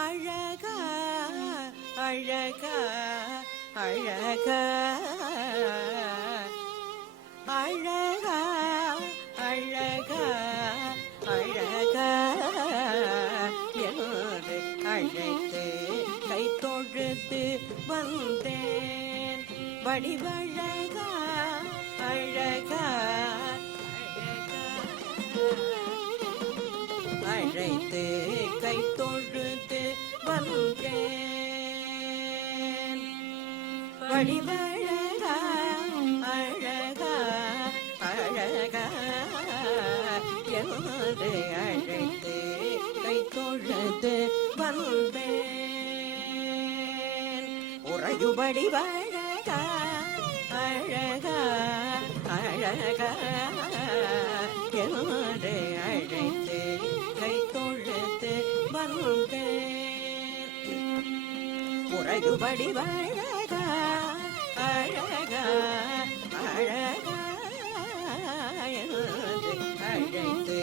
அழகா அழகா அழகா அழகா அழகா அழகா என்று அழைத்து கை தொழுது வந்தேன். வடிவழகா அழகா அழைத்து கை தொழுது வந்தேன். வடிவழகா அழகா அழகா என்று அழைத்து கை தொழுது வந்தேன். உறையுபடி வழகா அழகா அழகா என்று அழைத்து கை தொழுது வந்தேன். உறையுபடி வழகா அழகா அழகா என்று அழைத்து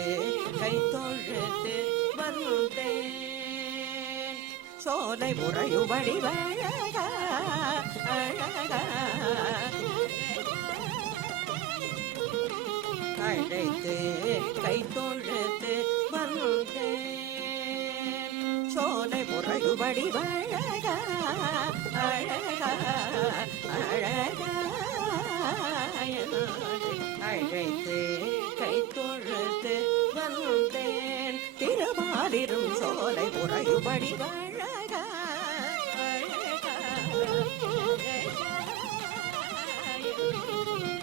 கை தொழுது வந்தேன். சோலை உறையுபடி வழகா அழகா அழைத்து கை தொழுது வந்தேன். சோலை உறையுபடி வழகா அழகா அழகா அழைத்து கை தொழுது வந்தேன். திருமாலிரும் சோலை உறையுபடி வழகா அழகா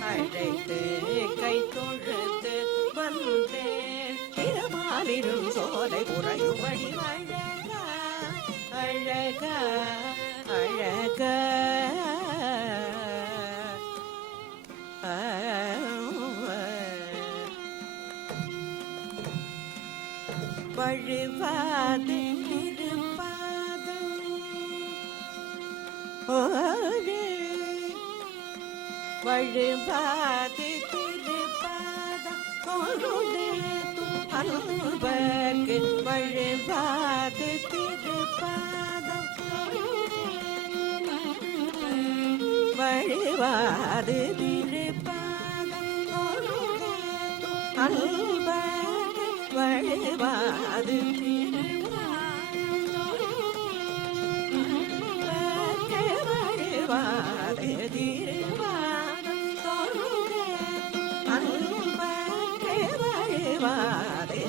அழைத்து கை தொழுது வந்தேன். திருமாலிரும் சோலை உறையுபடி வழகா அழகா அழகா வழுவாது திருப்பாதம் வழுவாது திருப்பாதம் அன்பர்க்கு வழுவாது திருப்பாதம் வழுவாது திருப்பாதம் அன்பர்க்கு வழுவாது வழுவாது திருவாதம் அன்பர்க்கு வழுவாது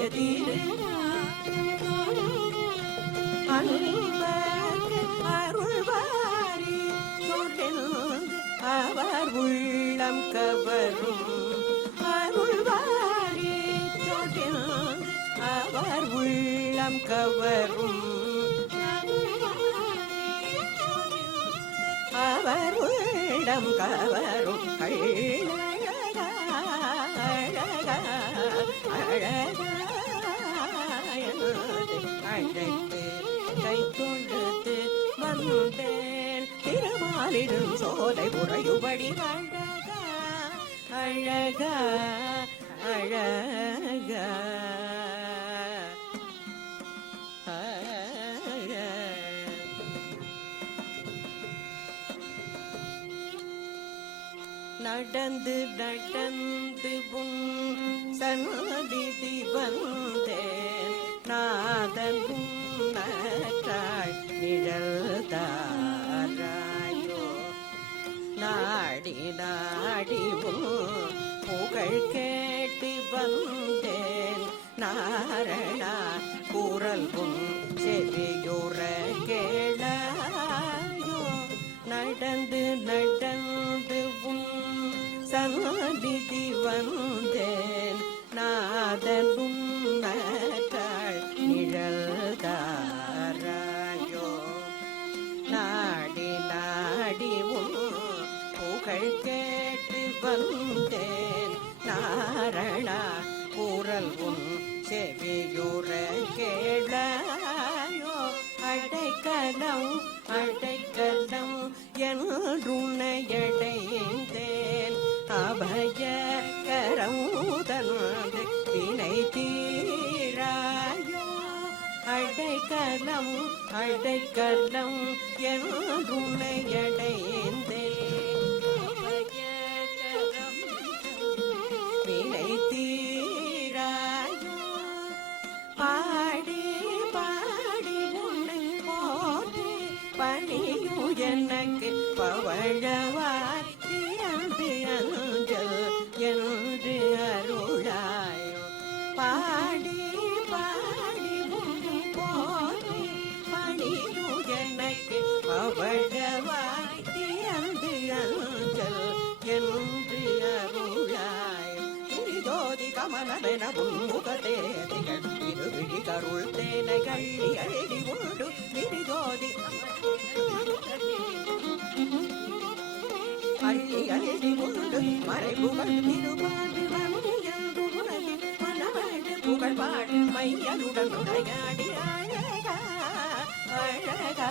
அன்பர்க்கு அருள்வாரி சொல்லில் அவர் உள்ளம் கவரும். அருள்வாரி சொல்லில் அவர் உள்ளம் கவரும். அவர் உள்ளம் கவரும். அழகா அழகா அழகா அழைத்து கை தொழுது வந்தேன். திருமாலிரும் சோலை உறையுபடி அழகா அழகா அழகா நடந்து நடந்து சன்னதி வந்தேன். நாதன் உன்னற்றாள் நிழல்தாராயோ நாடி நாடி புகழ் கேட்டு வந்தேன். நாரணா குரல் செவியுற கேளாயோ நடந்து நடந்து சன்னதி வந்தேன். நாதன் உன்னற்றாள் நிழல்தாராயோ நாடி நாடி புகழ் கேட்டு வந்தேன். நாரணா குரல் செவியுற கேளாயோ அடைக்கலம் அடைக்கலம் என்றுணையடைந்தேன். அபய கரம் தந்து வினை தீராயோ அடைக்கலம் அடைக்கலம் என்றுணையடைந்தே வினை தீராயோ பாடி பாடி உன்னை போற்றி பணியும் எனக்கு பவழவாய் திறந்து அஞ்சல் என்று அருளாயோ பாடி பாடி உன்னை போற்றி பணியும் எனக்கு பவழவாய் திறந்து அஞ்சல் என்று அருளாயோ ஜோதி கமலமென முகத்தே திகழ் திருவிழி கருள் தேனை கள்ளி அழகி உண்டு விரிஜோதி அள்ளி அழகி உண்டு மறைபுகள் திருபாடு வந்து உலகில் மனமழு புகழ் பாடு மையனுடன் உடையாடி அழகா அழகா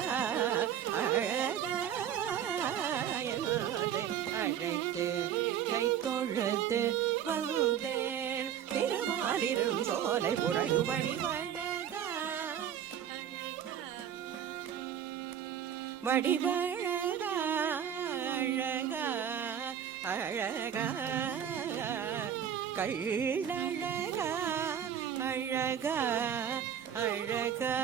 அழகா அழைத்து கை தொழுது வந்தேன் திருமாலிரும் சோலை புறையுபடி வடிவழகா அழகா அழகா கள்ளழகா அழகா அழகா